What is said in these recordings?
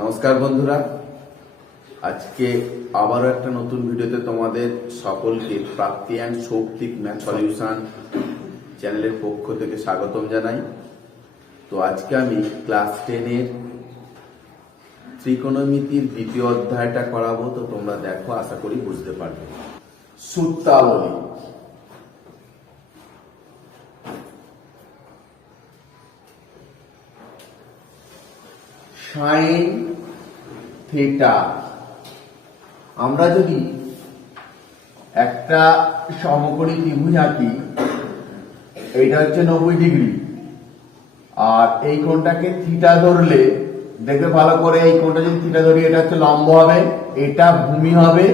নমস্কার বন্ধুরা, আজকে আবারও একটা নতুন ভিডিওতে তোমাদের সকলকে প্রাপ্তি অ্যান্ড শৌক্তিক ম্যাথ সলিউশন চ্যানেলের পক্ষ থেকে স্বাগতম জানাই। তো আজকে আমি ক্লাস 10-এর ত্রিকোণমিতির দ্বিতীয় অধ্যায়টা করাবো। তো তোমরা দেখো, আশা করি বুঝতে পারবে। সূত্রাবলী। Sine theta. আমরা যদি একটা সমকোণী ত্রিভুজ আঁকি, এইটা হচ্ছে 90 ডিগ্রি, আর এই কোণটাকে থিটা ধরলে দেখবে ভালো করে, এই কোণটা যদি থিটা ধরি, এটা হচ্ছে লম্ব হবে, এটা ভূমি হবে,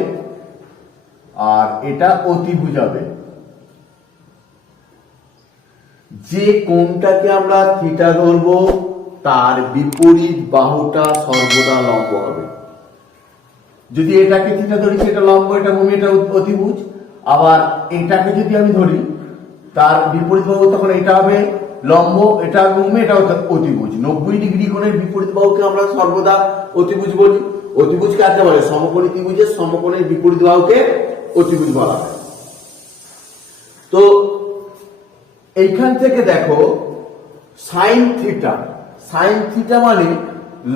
আর এটা অতিভুজ হবে। যে কোণটাকে আমরা থিটা ধরবো তার বিপরীত বাহুটা সর্বদা লম্ব হবে। যদি এটাকে থিটা ধরি, সেটা লম্ব, এটা ভূমি, এটা অতিভুজ। আবার এটাকে যদি আমি ধরি, তার বিপরীত বাহু, তখন এটা হবে লম্ব, এটা ভূমি, এটা অতিভুজ। 90 ডিগ্রি কোণের বিপরীত বাহুকে আমরা সর্বদা অতিভুজ বলি। অতিভুজ কাকে বলে? সমকোণী ত্রিভুজের সমকোণের বিপরীত বাহুকে অতিভুজ বলা হয়। তো এইখান থেকে দেখো, সাইন থিটা। সাইন থিটা মানে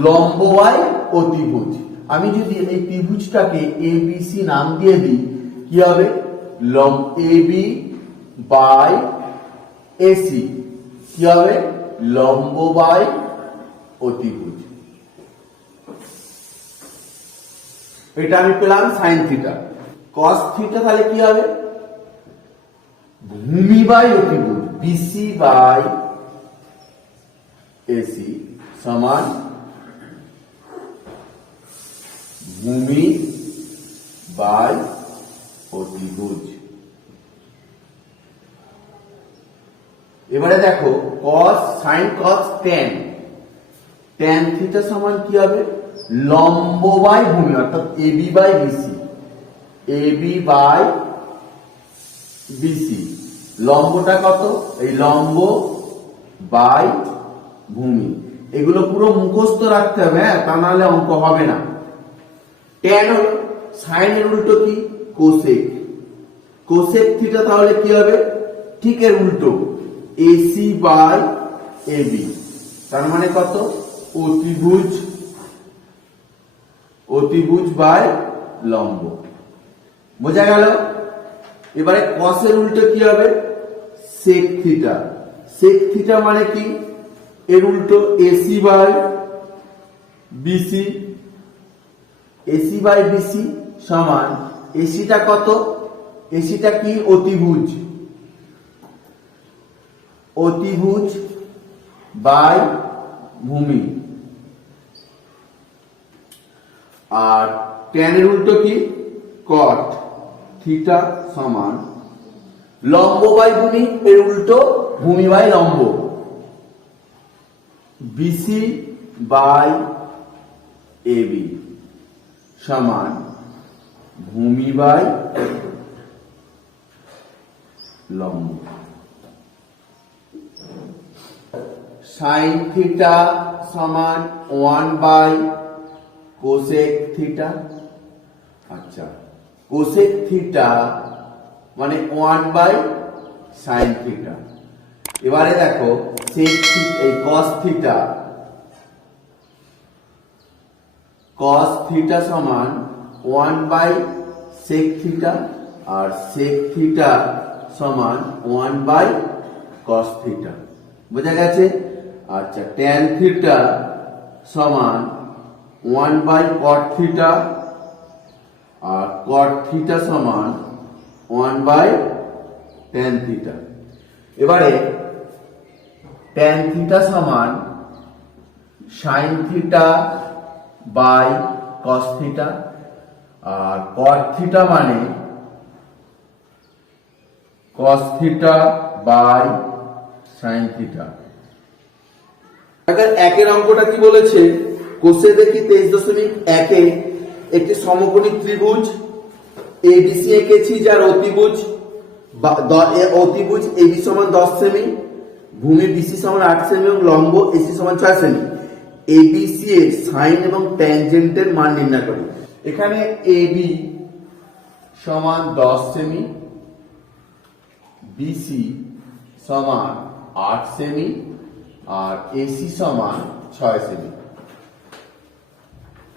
লম্ব বাই অতিভুজ। আমি যদি এই ত্রিভুজটাকে এবিসি নাম দিয়ে দিই, কি হবে? এবি বাই এসি কি হবে? লম্ব বাই অতিভুজ। এটা আমি পেলাম সাইন থিটা। কস থিটা তাহলে কি হবে? ভূমি বাই অতিভুজ, বিসি বাই এসি সমান ভূমি বাই অতিভুজ। এবারে দেখো, cos sin cos tan, tan theta সমান কি হবে? লম্ব বাই ভূমি, অর্থাৎ AB by BC, AB by BC. লম্বটা কত? এই লম্ব বাই ভূমি। এগুলো পুরো মুখস্থ রাখতে হবে, হ্যাঁ, তা নাহলে অঙ্ক হবে না। ট্যান হলো, সাইনের উল্টো কি? কোসেক। কোসেক থিটা তাহলে কি হবে? ঠিক এর উল্টো, এসি বাই এবি। তার মানে কত? অতিভুজ, অতিভুজ বাই লম্ব। বোঝা গেল? এবারে কসের উল্টো কি হবে? Sec theta. সেক থিটা মানে কি? এর উল্টো AC by BC. AC by BC সমান, এসিটা কত? এসিটা কি? অতিভুজ, অতিভুজ বাই ভূমি। আর ট্যানের উল্টো কি? কট। থিটা সমান লম্ব বাই ভূমি, এর উল্টো ভূমি বাই লম্ব, বিসি বাই এবি সমান ভূমি বাই লম্ব। সাইন থিটা সমান 1 বাই কোসেক থিটা। আচ্ছা, কোসেক থিটা মানে 1 বাই সাইন থিটা। এবারে দেখো, সেক থিটা, এই কস থিটা, কস থিটা সমান 1 বাই সেক থিটা, আর সেক থিটা সমান 1 বাই কস থিটা। বোঝা গেছে? আচ্ছা, ট্যান থিটা সমান 1 বাই কট থিটা, আর কট থিটা সমান 1 বাই ট্যান থিটা। এবারে ট্যান থিটা সমান sine theta by cos theta, আর কট থিটা মানে cos theta by sine theta. একের অঙ্কটা কি বলেছে? কোষে দেখি 23.1-এ একটি সমকোণী ত্রিভুজ এবিসি এঁকেছি, যার অতিভুজ এবি সমান 10 সেমি, ভূমি বিসি সমান 8 সেমি এবং লম্ব এসি সমান 6 সেমি। এবিসি এর সাইন এবং ট্যানজেন্টের মান নির্ণয় করি। এখানে এবি সমান 10 সেমি, বিসি সমান 8 সেমি, আর এসি সমান 6 সেমি।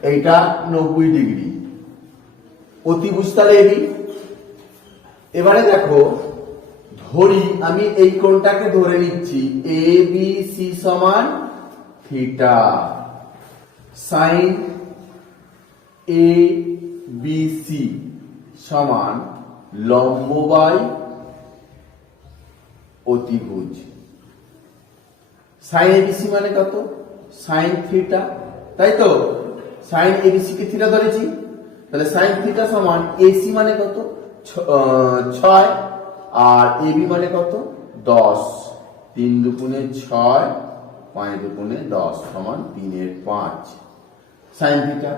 এইটা 90 ডিগ্রি অতিভুজ, তাহলে এবি। এবারে দেখো, ধরি আমি এই কোণটাকে ধরে নিচ্ছি এ বি সি সমান theta, sign A B C সমান লম্ব বাই অতিভুজ। সাইন এবিসি মানে কত? সাইন থিটা, তাই তো? সাইন এবিসি কে থিটা ধরেছি, তাহলে সাইন থিটা সমান এসি মানে কত? 6, আর এবি মানে কত? 10। 3 দুগুণে 6, 5 দুগুণে 10 সমান 3 এর 5 sine theta.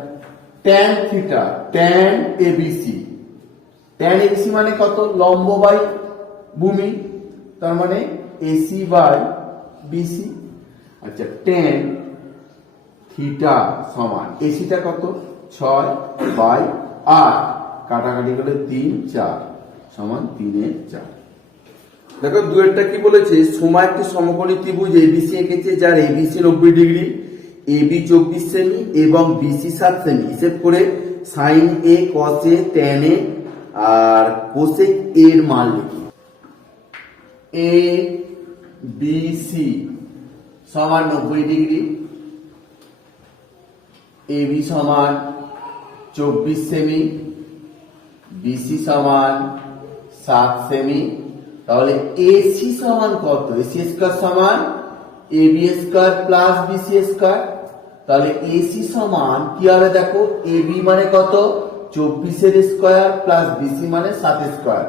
Tan theta, tan ABC, tan ABC মানে কত? লম্ব বাই ভূমি, তার মানে এসি বাই বিসি। আচ্ছা, ট্যান থিটা সমান এসিটা কত? 6 বাই 8, কাটাকাটি করে 3, 4 সমান 3 এর 4। দেখো দুয়েরটা কি বলেছে? সময় একটি সমকোণী ত্রিভুজ এবিসি এঁকেছে, যার এবিসি 90 ডিগ্রি, এবি 24 সেমি এবং বিসি 7 সেমি। হিসেব করে sine A, cos A, tan A আর কোসেক এর মান লিখি। এ বি সি সমান 90 ডিগ্রি, এবি সমান 24 সেমি, বিসি সমান 7 সেমি। তাহলে এসি সমান কত? এসি স্কয়ার সমান AB square plus BC square. তাহলে এসি সমান কি হবে? দেখো, এবি মানে কত? 24 এর স্কয়ার প্লাস বিসি মানে 7 স্কয়ার।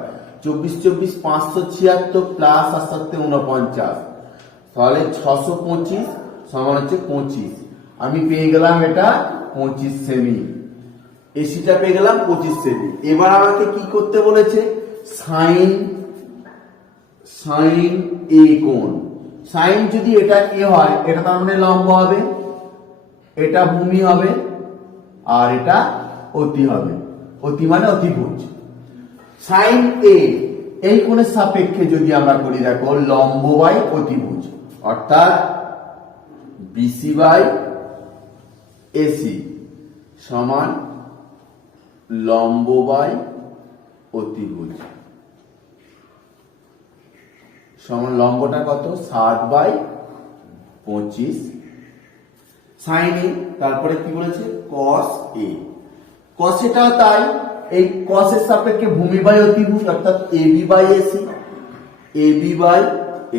24 24 576 প্লাস 7 49, তাহলে 625 সমান হচ্ছে 25। আমি পেয়ে গেলাম এটা 25 সেমি। এসিটা পেয়ে গেলাম 25 সেমি। এবার আমাকে কি করতে বলেছে? সাইন এ কোণ। সাইন যদি এটা এ হয়, এটা তার মানে লম্ব হবে, এটা ভূমি হবে, আর এটা অতি হবে। অতি মানে অতিভুজ। সাইন এ এই কোণের সাপেক্ষে যদি আমরা করি, দেখো লম্ব বাই অতিভুজ, অর্থাৎ বিসি বাই এসি সমান লম্ব বাই অতিভুজ সমান লম্বটা কত? 7 বাই 25 সাইন এ। তারপরে কি বলেছে? কস এ। কস এটাও তাই, এই কস এর সাপেক্ষে ভূমি বাই অতিভুজ, অর্থাৎ AB by AC, AB by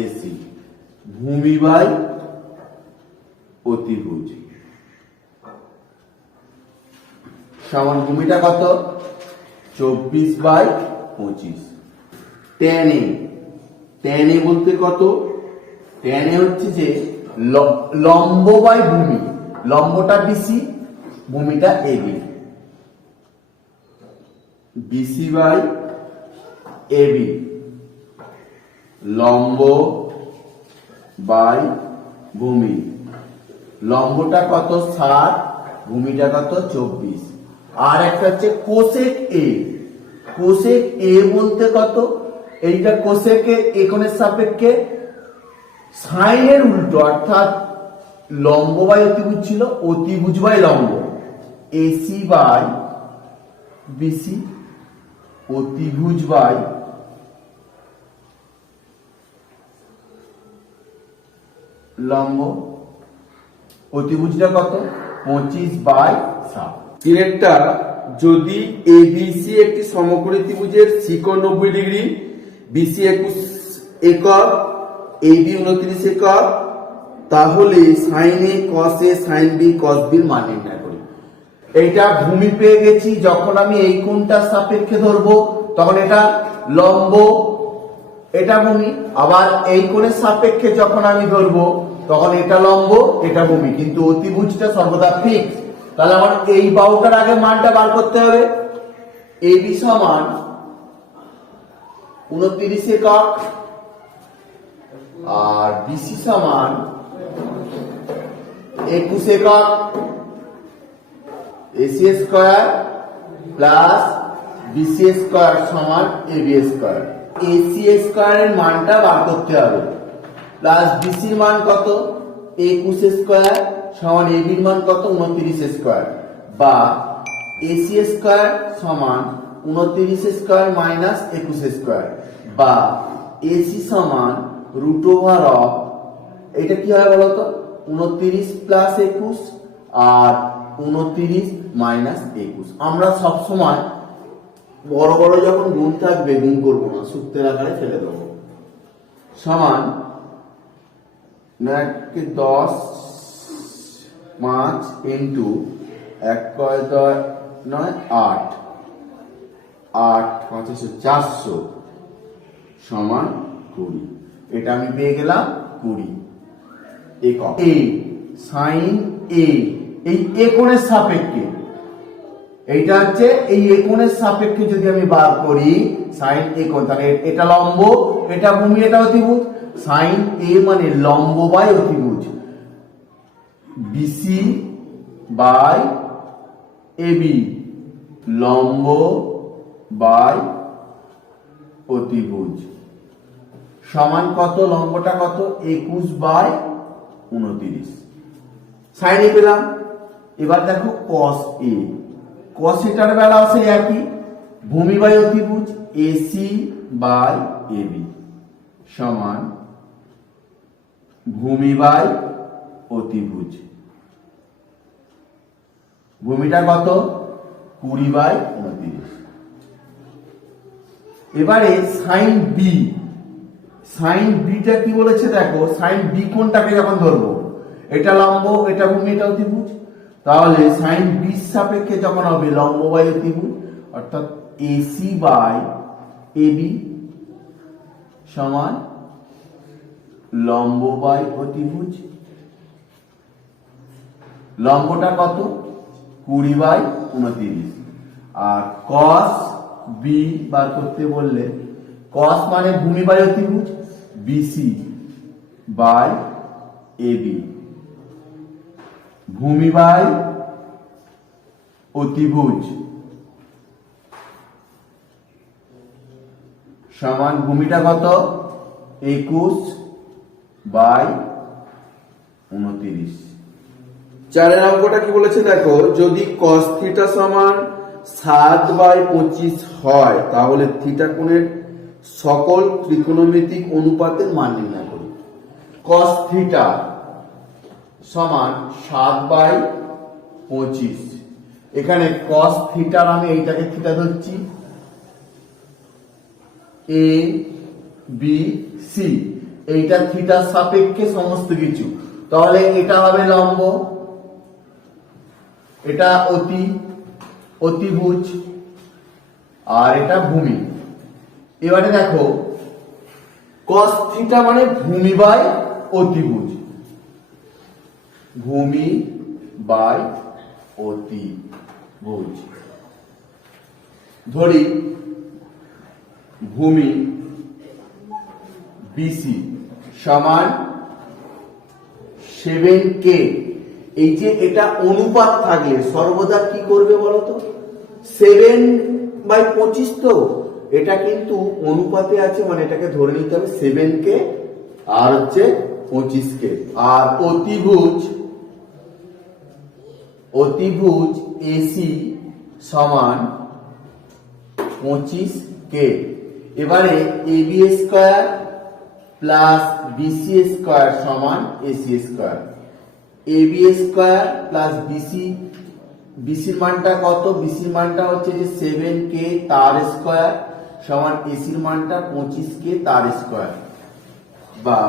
AC ভূমি বাই অতিভুজ সমান ভূমিটা কত? 24 by 25। Tan A, tan A বলতে কত? ট্যান এ হচ্ছে যে লম্ব বাই ভূমি, লম্বটা বিসি, ভূমিটা এবি, বিসি বাই এবি লম্ব বাই ভূমি। লম্বটা কত? 7, ভূমিটা কত? 24। আর একটা হচ্ছে কোসেক এ। কোসেক এ বলতে কত? এইটা কোসেক এ কোণের সাপেক্ষে সাইনের উল্টো, অর্থাৎ লম্ব বাই অতিভুজ ছিল, অতিভুজ বাই লম্ব, এসি বাই বিসি অতিভুজ বাই লম্ব। অতিভুজটা কত? 25 বাই 7। তিনেরটা, যদি এবিসি একটি সমকোণী ত্রিভুজের শিকড় 90 ডিগ্রি, বিসি 21 একক, এবি 29 একক, তাহলে sign A, cos A, sign B, cos B মান নির্ণয় করি। এইটা ভূমি পেয়ে গেছি। যখন আমি এই কোণটার সাপেক্ষে ধরবো তখন এটা লম্ব, এটা ভূমি। আবার এই কোণের সাপেক্ষে যখন আমি ধরবো তখন এটা লম্ব, এটা ভূমি, কিন্তু অতিভুজটা সর্বদা ফিক্স। তাহলে আমার এই বাহুটার আগে মানটা বার করতে হবে। এবি সমান 29 একক আর বিসি সমান 21 একক AC square plus BC square সমান এবি স্কয়ার। এসি স্কয়ারের মানটা বার করতে হবে, প্লাস বিসির মান কত 21 স্কয়ার সমান এবির মান কত 29 স্কয়ার, বা এসি স্কয়ার সমান 29 স্কয়ার মাইনাস 21 স্কয়ার, বা এসি সমান রুট ওভার অফ, এটা কি হয় বলতো 29 প্লাস 21 আর 29 মাইনাস 21। আমরা সব সময় বড় বড় যখন গুণ থাকবে গুণ করবো না, সূত্রের আকারে ফেলে দেবো। সমান 10 5 ইন্টু 1 9 8 8 5 400 সমান 20। এটা আমি পেয়ে গেলাম 20 একক। এ সাইন এ, এই এ কোণের সাপেক্ষে, এইটা হচ্ছে এই এ কোণের সাপেক্ষে যদি আমি বার করি সাইন এ কোণ, তাহলে এটা লম্ব, এটা ভূমি, এটা অতিভুজ। সাইন এ মানে লম্ব বাই অতিভুজ, বিসি বাই এবি লম্ব বাই অতিভুজ সমান কত, লম্বটা কত 21 বাই 29। সাইন এ পেলাম। এবার দেখো কস এ, কস এটার বেলা আছে একই, ভূমি বাই অতিভুজ এসি বাই এবি সমান ভূমি বাই অতিভুজ। ভূমিটা কত 20 বাই 29। এবারে সাইন বি, সাইন বিটা কি বলেছে দেখো, সাইন বি কোনটাকে যখন ধরবো, এটা লম্ব, এটা ভূমি, এটা অতিভুজ, তাহলে সাইন বি সাপেক্ষে যখন হবে লম্ব বাই অতিভুজ, অর্থাৎ এসি বাই এবি সমান লম্ব বাই অতিভুজ। লম্বটা কত 20 বাই 29। আর কস বি বার করতে বললে, কস মানে ভূমি বাই অতিভুজ বিসি বাই এবি, ভূমি বাই অতিভুজ সমান ভূমিটা কত 21 বাই 29। চারের অঙ্কটা কি বলেছে দেখো, যদি cos থিটা সমান 7 বাই 25 হয় তাহলে থিটা কোণের সকল ত্রিকোণমিতিক অনুপাতের মান নির্ণয় করি। cos থিটা সমান 7 বাই 25, এখানে cos থিটার আমি এইটাকে থিটা ধরছি, এ বি সি, এইটা থিটার সাপেক্ষে সমস্ত কিছু, তাহলে এটা হবে লম্ব, এটা অতিভুজ আর এটা ভূমি। এবারে দেখো cos থিটা মানে ভূমি বাই অতিভুজ, ভূমি বাই অতিভুজ। ধরি ভূমি বিসি সমান 7K। এই যে এটা অনুপাত থাকলে সর্বদা কি করবে বলতো, 7 বাই 25 তো এটা কিন্তু অনুপাতে আছে, মানে এটাকে ধরে নিতে হবে 7K আর হচ্ছে 25K। আর অতিভুজ এসি সমান 25K। এবারে AB square plus BC square সমান AC square, AB square plus বিসির মানটা কত, বিসির মানটা হচ্ছে যে 7K তার স্কয়ার সমান এসির মানটা 25K তার স্কয়ার, বা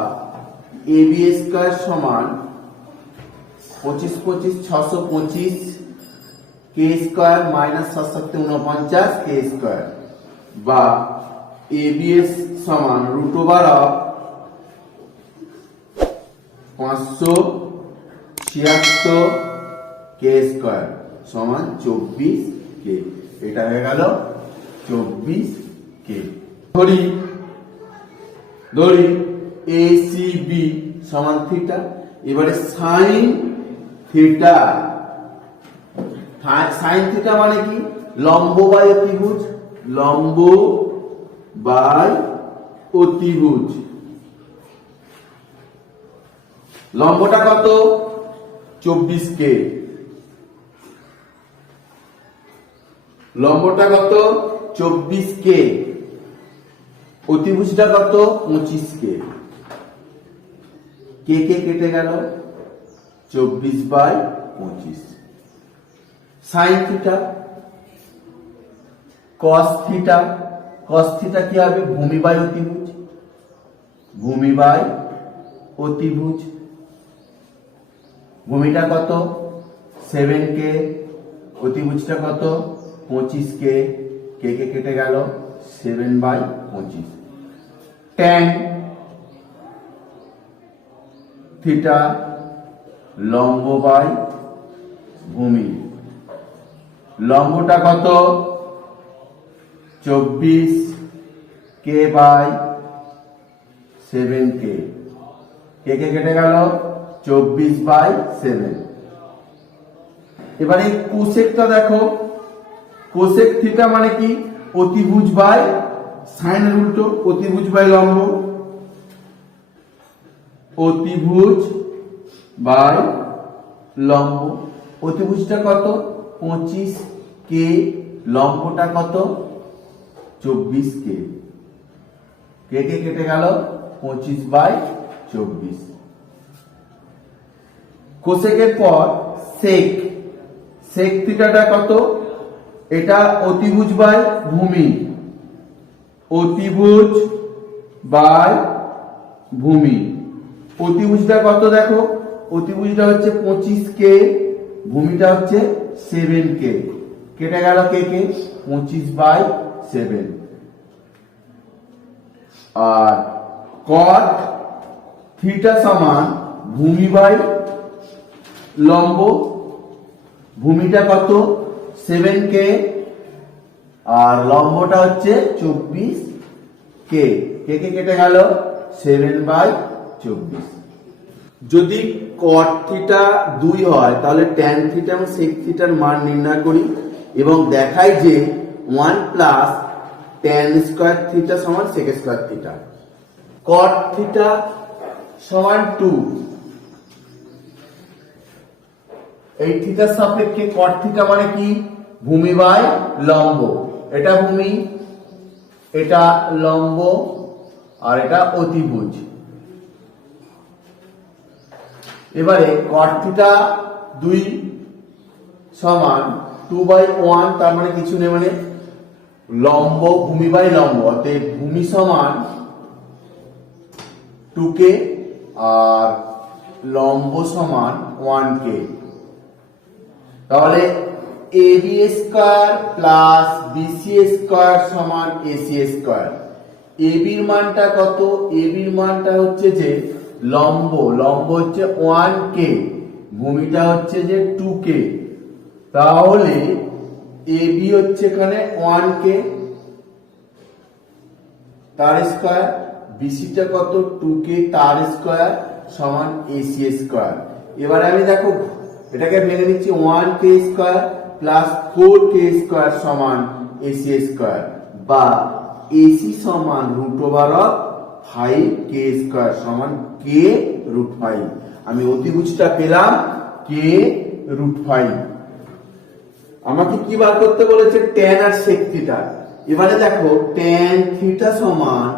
এবি স্কয়ার সমান 25 25 625 কে স্কয়ার মাইনাস 7 49 কে স্কয়ার, বা এবিএস সমান রুট ওভার অফ 576 কে স্কয়ার সমান 24K। এটা হয়ে গেল 24K। ধরি এসিবি সমান থিটা। এবারে সাইন থিটা। সাইন থিটা মানে কি? লম্ব বাই অতিভুজ, লম্ব বাই অতিভুজ। লম্বটা কত? 24K। লম্বটা কত? 24K। অতিভুজটা কত? 25K। কে কে কেটে গেল, 24/25। Sine theta, cos theta. Cos theta কি হবে? ভূমি বাই অতিভুজ, ভূমি বাই অতিভুজ। ভূমিটা কত? 7K, অতিভুজটা কত? 25K। কে কে কেটে গেল, 7/25। ট্যান থিটা, লম্ব বাই ভূমি। লম্বটা কত? 24K by 7K। কে কে কেটে গেল, 24/7। এবারে কোসেকটা দেখো। কোসেক থিটা মানে কি? অতিভুজ বাই সাইনের উল্টো, অতিভুজ বাই লম্ব, অতিভুজ বাই লম্ব। অতিভুজটা কত? 25K। লম্বটা কত? 24K। কে কে কেটে গেল, 25/24। কোসেকের পর সেক। সেক থিটাটা কত? এটা অতিভুজ বাই ভূমি, অতিভুজ বাই ভূমি। অতিভুজটা কত দেখো? অতিভুজটা হচ্ছে 25K, ভূমিটা হচ্ছে 7K। কেটে গেল কে কে, 25/7। আর কট থিটা সমান ভূমি বাই লম্ব। ভূমিটা কত? 7K, আর লম্বটা হচ্ছে 24K। কে কে কেটে গেল, 7/24। যদি কট থিটা 2 হয় তাহলে ট্যান থিটা এবং সেক থিটার মান নির্ণয় করি এবং দেখাই যে 1 প্লাস ট্যান স্কয়ার থিটা সমান sec square theta. Cot theta সমান 2। এই থিটার সাপেক্ষে কট থিটা মানে কি? ভূমি বাই লম্ব। এটা ভূমি, এটা লম্ব, আর এটা অতিভুজ। এবারে কট থিটা 2 সমান 2/1, তার মানে কিছু নেই, মানে লম্ব ভূমি বাই লম্ব, অর্থাৎ ভূমি সমান 2K আর লম্ব সমান 1K। তাহলে AB square plus BC square সমান AC স্কয়ার। AB এর মানটা কত? AB এর মানটা হচ্ছে যে লম্ব, লম্ব হচ্ছে 1K, ভূমিটা হচ্ছে যে 2K। তাহলে AB হচ্ছে এখানে 1K তার স্কয়ার, BCটা কত? 2K তার স্কয়ার সমান AC স্কয়ার। এবারে আমি দেখো এটাকে ভেঙে নিচ্ছি, 1K square plus 4K square সমান AC স্কয়ার, বা AC সমান √5K স্কয়ার সমান K√5। আমি অতিভুজটা পেলাম K√5। আমাকে কি বার করতে বলেছে? ট্যান আর সেক থিটা। এবারে দেখো ট্যান থিটা সমান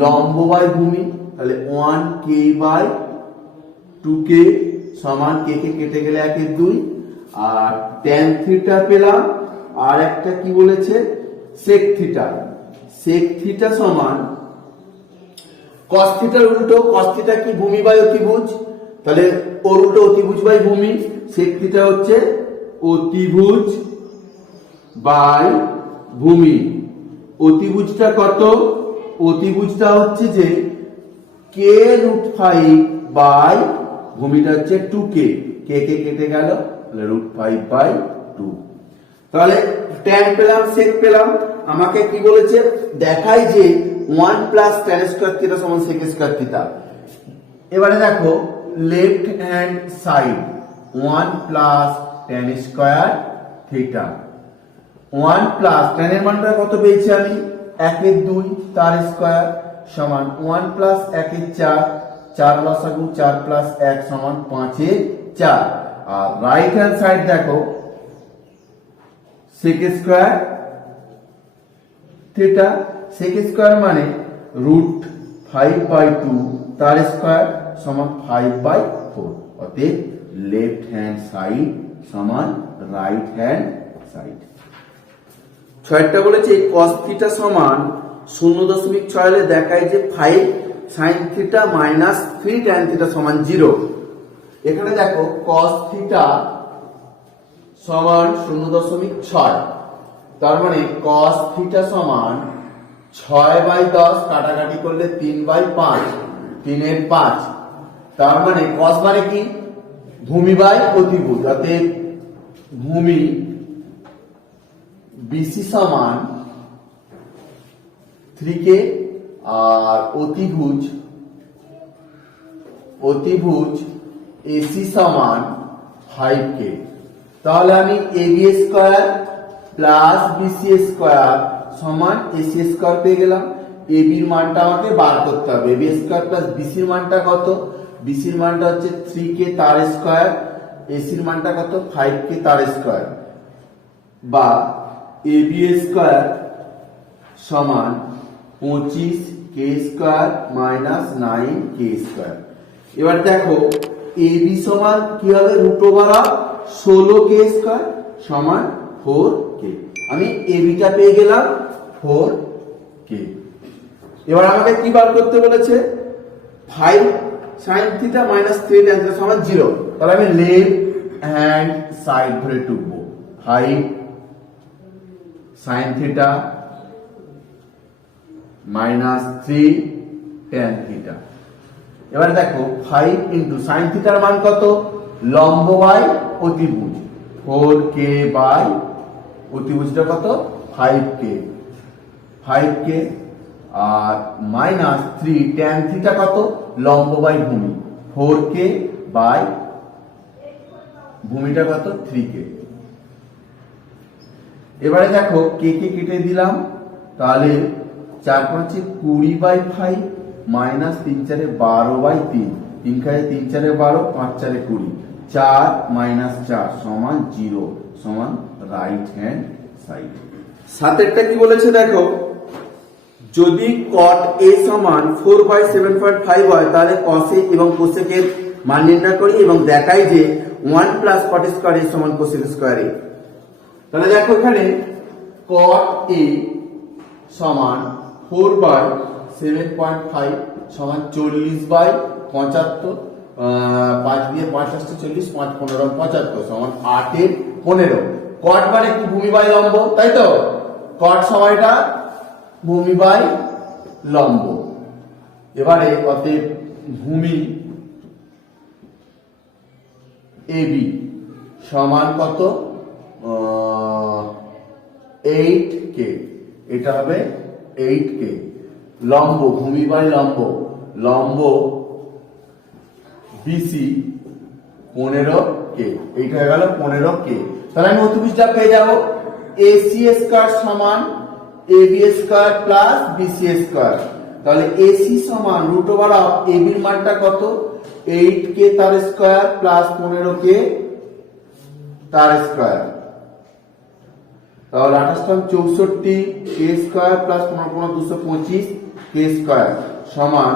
লম্ব বাই ভূমি, তাহলে 1K/2K সমান কে কে কেটে গেলে 1 এর 2। আর ট্যান থিটা পেলাম, আর একটা কি বলেছে? Sec theta. সেক থিটা সমান কস থিটার উল্টো। কস থিটা কি? ভূমি বাই অতিভুজ, তাহলে ওর উল্টো অতিভুজ বাই ভূমি। সেক থিটা হচ্ছে অতিভুজ বাই ভূমি। অতিভুজটা কত? অতিভুজটা হচ্ছে যে K√5 বাই ভূমিটা হচ্ছে 2K। কে কে কেটে গেল, তাহলে √5/2। তাহলে ট্যান পেলাম, সেক পেলাম। আমাকে কি বলেছে? দেখাই যে 1 প্লাস ট্যান স্কয়ার থিটা সমান সেক স্কয়ার থিটা। এবারে দেখো left hand side, 1 plus tan square theta. 1 plus tan এর মানটা কত পেয়েছি আমি 1 এর 2 তার স্কয়ার সমান 1 প্লাস 1 এর 4, 4 লসাগু 4 প্লাস 1 সমান 5 এর 4। আর রাইট হ্যান্ড সাইড দেখো sec square theta. sec square মানে √5/2 তার স্কয়ার সমান 5/4। অতএব লেফট হ্যান্ড সাইড সমান রাইট হ্যান্ড সাইড। ছয়টা বলেছে cos থিটা সমান 0.6 হলে দেখায় যে 5 sin theta minus 3 tan theta সমান 0। এখানে দেখো cos থিটা সমান 0.6, তার মানে cos থিটা সমান 6/10, কাটাকাটি করলে 3/5, 3 এর 5। তার মানে cos মানে কি ভূমি বাই অতিভুজ। অতএব ভূমি BC সমান 3K আর অতিভুজ AC সমান 5K। তাহলে আমি AB square plus BC square সমান AC স্কয়ার পেয়ে গেলাম। AB এর মানটা আমাকে বার করতে হবে। AB স্কয়ার প্লাস BC এর মানটা কত? BC এর মানটা হচ্ছে 3K তার স্কয়ার, AC এর মানটা কত 5K তার স্কয়ার, বা AB স্কয়ার সমান 25K square minus 9K square. এবার দেখো AB সমান কি হবে √16K স্কয়ার সমান 4K। আমি AB টা পেয়ে গেলাম 4K। এবার আমাকে কি বার করতে বলেছে 5 sin theta minus 3 tan theta সমান 0। তাহলে আমি লেফট হ্যান্ড সাইড ধরে টুকবো 5 sin theta minus 3 tan theta. এবার দেখো 5 ইন্টু sin থিটার মান কত লম্ব বাই অতিভুজ 4K বাই অতিভুজটা কত 5K আর মাইনাস 3 tan থিটা কত লম্ব বাই ভূমি 4K বাই ভূমিটা কত 3K। এবারে দেখো কে কে কেটে দিলাম, তাহলে 4×5 20/5 মাইনাস 3×4 12/3, 3×3 3×4 12, 5×4 20, 4 মাইনাস 4 সমান 0 সমান রাইট হ্যান্ড সাইড। সাতেরটা কি বলেছে দেখো, যদি cot A সমান 4/7.5 হয় তাহলে cos A এবং cosec এর মান নির্ণয় করি এবং দেখাই যে 1 প্লাস cot স্কয়ার A সমান cosec স্কয়ার A। তাহলে দেখো এখানে cot A সমান 4/7.5 সমান 40/75, 5 দিয়ে 5 আসছে 40, 5 15 75 সমান 8 এর 15। cot মানে কি ভূমি বাই লম্ব, তাই তো cot সময়টা ভূমি বাই লম্ব। এবারে অতএব ভূমি AB সমান কত 8K, এটা হবে 8K। লম্ব ভূমি বাই লম্ব BC 15K, এইটা হয়ে গেল 15K। তাহলে আমি অতিভুজটা পেয়ে যাব AC স্কয়ার সমান AB square plus BC square. তাহলে AC সমান √AB এর মানটা কত 8K তার স্কয়ার প্লাস 15K তার স্কয়ার। তাহলে 28 64 K square plus 15 225 K square সমান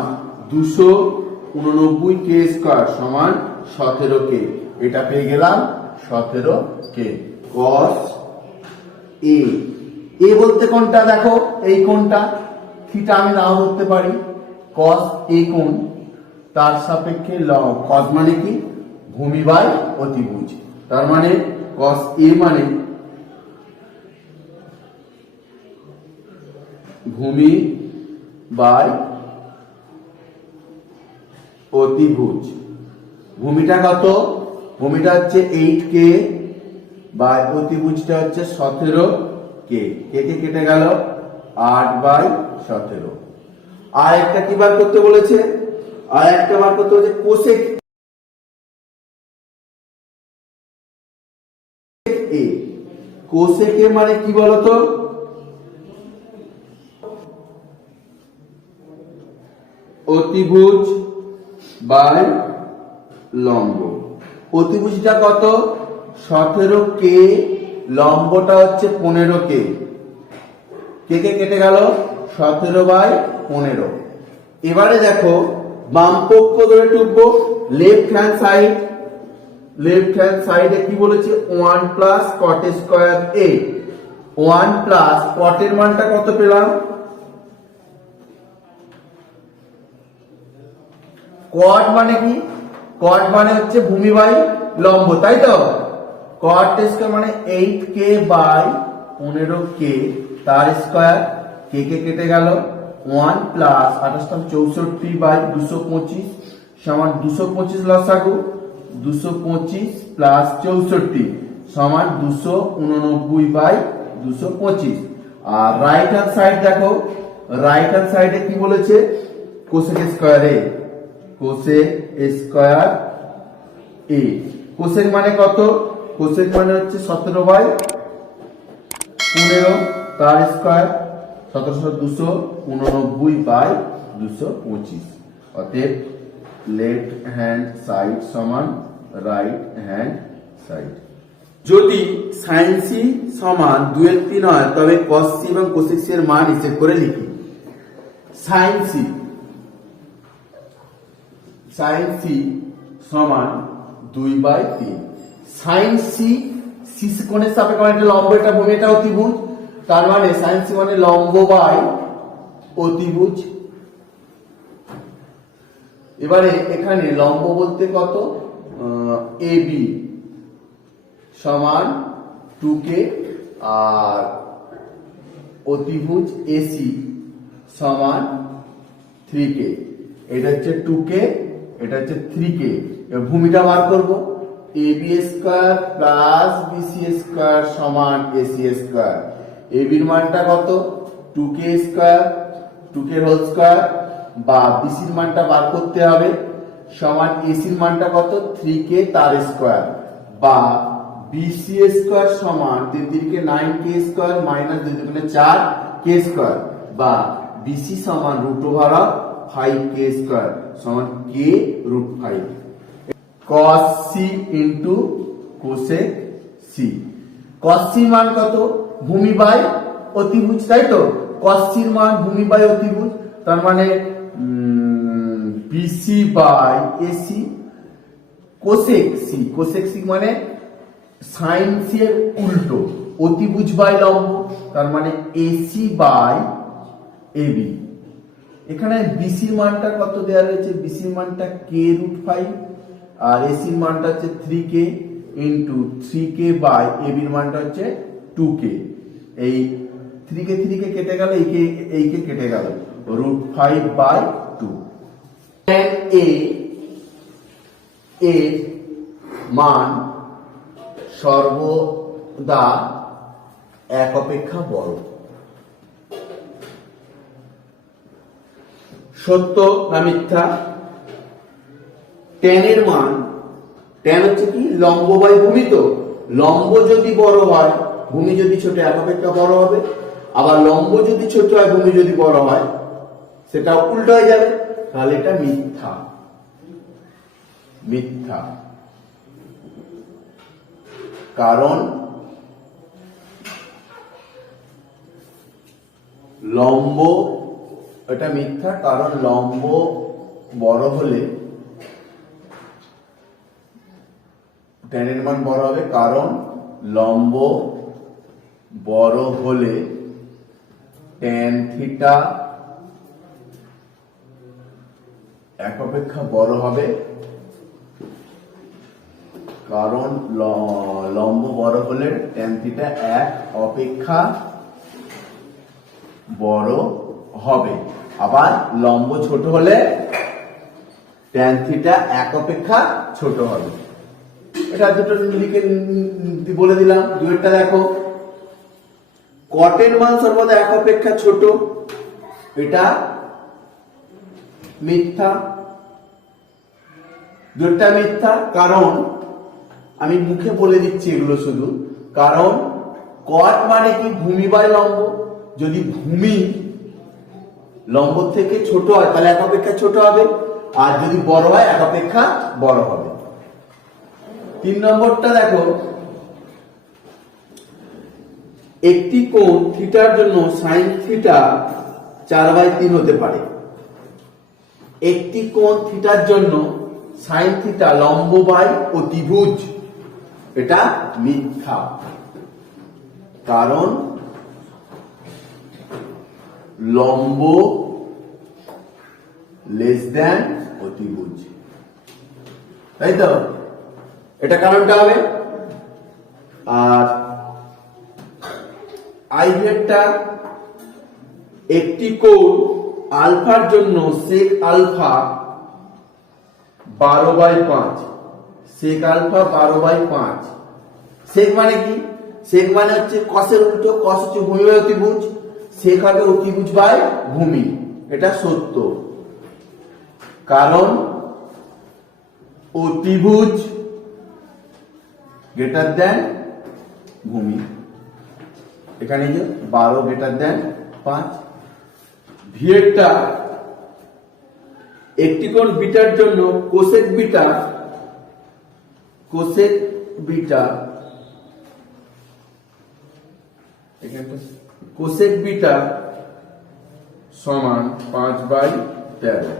289 K স্কয়ার সমান 17K। এটা পেয়ে গেলাম 17K। cos A, A বলতে কোনটা দেখো এই কোনটা, থিটা আমি নাও ধরতে পারি। cos A কোণ তার সাপেক্ষে লব, cos মানে কি ভূমি বাই অতিভুজ, তার মানে cos A মানে ভূমি বাই অতিভুজ। ভূমিটা কত, ভূমিটা হচ্ছে 8K বাই অতিভুজটা হচ্ছে 17K। কে কে কেটে গেল 8/17। আর একটা কি বার করতে বলেছে, আর একটা বার করতে বলেছে কোসেক এ। কোসেক এ মানে কি বলতো? অতিভুজ বাই লম্ব। অতিভুজটা কত? 17k, লম্বটা হচ্ছে 15k। কে কে কেটে গেল? 17/15। এবারে দেখো বাম পক্ষ ধরে টুকবো, left hand side. Left hand সাইডে কি বলেছে? 1 plus cot square A. 1 plus কটের মানটা কত পেলাম? কট মানে কি? কট মানে হচ্ছে ভূমি বাই লম্ব, তাই তো? কট স্কয়ার মানে 8k বাই 15k, তার স্কয়ার। কে কে কেটে গেল? 1 প্লাস 64 বাই 225 সমান 225 লসাগু। 225 প্লাস 64 সমান 289 বাই 225। আর রাইট হ্যান্ড সাইড দেখো, রাইট হ্যান্ড সাইডে কি বলেছে? Cosec square A. Cosec square A. Cosec মানে কত? কোসেক মানে হচ্ছে 17/15, তার স্কয়ার 289 বাই 225। অতএব লেফট হ্যান্ড সাইড সমান রাইট হ্যান্ড সাইড। যদি sin c সমান 2/3 হয় তবে cos c এবং cosec c এর মান হিসেব করে লিখি। sin c সমান 2/3। sin c কোণের সাপেক্ষে মানে লম্ব, এটা ভূমি, এটা অতিভুজ। তার মানে sin c মানে লম্ব বাই অতিভুজ। এবারে এখানে লম্ব বলতে কত? ab সমান 2k, আর অতিভুজ ac সমান 3k। এটা হচ্ছে 2k, এটা হচ্ছে 3k। এবার ভূমিটা বার করব। ab square plus bc square সমান ac স্কয়ার। ab এর মানটা কত? 2k square, 2k whole square, বা bc এর মানটা বার করতে হবে সমান ac এর মানটা কত? 3k তার স্কয়ার, বা bc স্কয়ার সমান 3 3 9k square minus 2 2 4k square, বা bc সমান √5k স্কয়ার সমান k √5। cos c into cosec c। cos c মান কত? ভূমি বাই অতিভুজ, তাই তো? cos c এর মান ভূমি বাই অতিভুজ, তার মানে bc by ac। cosec c মানে sin c এর উল্টো, অতিভুজ বাই লম্ব, তার মানে ac বাই ab। এখানে bc এর মানটা কত দেওয়া রয়েছে? bc এর মানটা k √5, আর ac এর মানটা হচ্ছে 3k into 3k by ab এর মানটা হচ্ছে 2k। এই 3k কেটে গেল, এইকে কেটে গেল, √5/2। tan a এর মান সর্বদা 1 অপেক্ষা বড়। সত্য না মিথ্যা? tan এর মান, tan হচ্ছে কি? লম্ব বাই ভূমি। তো লম্ব যদি বড় হয়, ভূমি যদি ছোট, 1 অপেক্ষা বড় হবে। আবার লম্ব যদি ছোট হয়, ভূমি যদি বড় হয়, সেটা উল্টো হয়ে যাবে। তাহলে এটা মিথ্যা। মিথ্যা কারণ লম্ব, এটা মিথ্যা কারণ লম্ব বড় হলে tan এর মান বড় হবে, কারণ লম্ব বড় হলে tan থিটা 1 অপেক্ষা বড় হবে, কারণ লম্ব বড় হলে tan থিটা 1 অপেক্ষা বড় হবে। আবার লম্ব ছোট হলে tan থিটা 1 অপেক্ষা ছোট হবে। এটা দুটো লিখে বলে দিলাম। দুইটা দেখো, কটের মান সর্বদা 1 অপেক্ষা ছোট, এটা মিথ্যা। দুইটা মিথ্যা কারণ আমি মুখে বলে দিচ্ছি এগুলো শুধু। কারণ কট মানে কি ভূমি বাই লম্ব, যদি ভূমি লম্ব থেকে ছোট হয় তাহলে এক অপেক্ষা ছোট হবে, আর যদি বড় হয় এক অপেক্ষা বড় হবে। 3 নম্বরটা দেখো, একটি কোণ থিটার জন্য সাইন থিটা 4/3 হতে পারে। একটি কোণ থিটার জন্য সাইন থিটা লম্ব বাই অতিভুজ, এটা মিথ্যা। কারণ লম্ব লেস দেন অতিভুজ, তাই তো, এটা কারণটা হবে। আর আইভেটটা, একটি কোণ আলফার জন্য সেক আলফা 12/5, সেক আলফা 12/5। সেক মানে কি? সেক মানে হচ্ছে কসের উল্টো, কস হচ্ছে ভূমি বাই অতিভুজ, সেক হবে অতিভুজ বাই ভূমি, এটা সত্য। কারণ অতিভুজ গ্রেটার দেন ভূমি, এখানে যে 12 গ্রেটার দেন 5। ভিয়েরটা, একটি কোণ বিটার জন্য cosec beta, cosec beta, cosec beta সমান 5/13।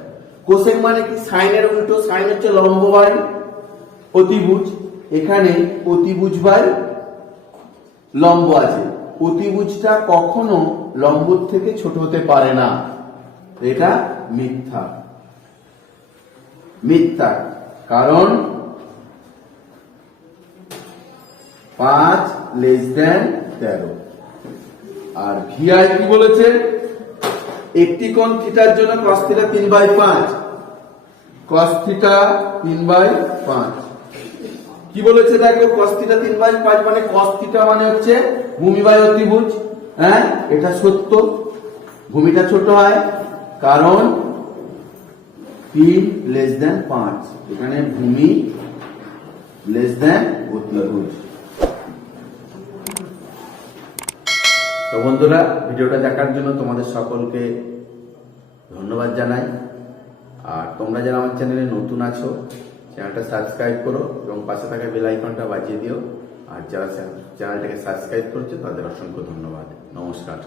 কোসেক মানে কি? সাইনের উল্টো, সাইন হচ্ছে লম্ব বাই অতিভুজ, এখানে অতিভুজ বাই লম্ব আছে, অতিভুজটা কখনো লম্ব থেকে ছোট হতে পারে না, এটা মিথ্যা। মিথ্যা কারণ 5 লেস দেন 13। আর ভিআই কি বলেছে? একটি কোণ থিটার জন্য cos থিটা 3/5, cos থিটা 3/5 কি বলেছে দেখো, cos থিটা 3/5 মানে cos থিটা মানে হচ্ছে ভূমি বাই অতিভুজ, হ্যাঁ এটা সত্য। ভূমিটা ছোট হয় কারণ 3 লেস দেন 5, এখানে ভূমি লেস দেন অতিভুজ। তো বন্ধুরা, ভিডিওটা দেখার জন্য তোমাদের সকলকে ধন্যবাদ জানাই। আর তোমরা যারা আমার চ্যানেলে নতুন আছো, চ্যানেলটা সাবস্ক্রাইব করো এবং পাশে থাকা বেল আইকনটা বাজিয়ে দিও। আর যারা চ্যানেলটাকে সাবস্ক্রাইব করেছে তাদের অসংখ্য ধন্যবাদ। নমস্কার।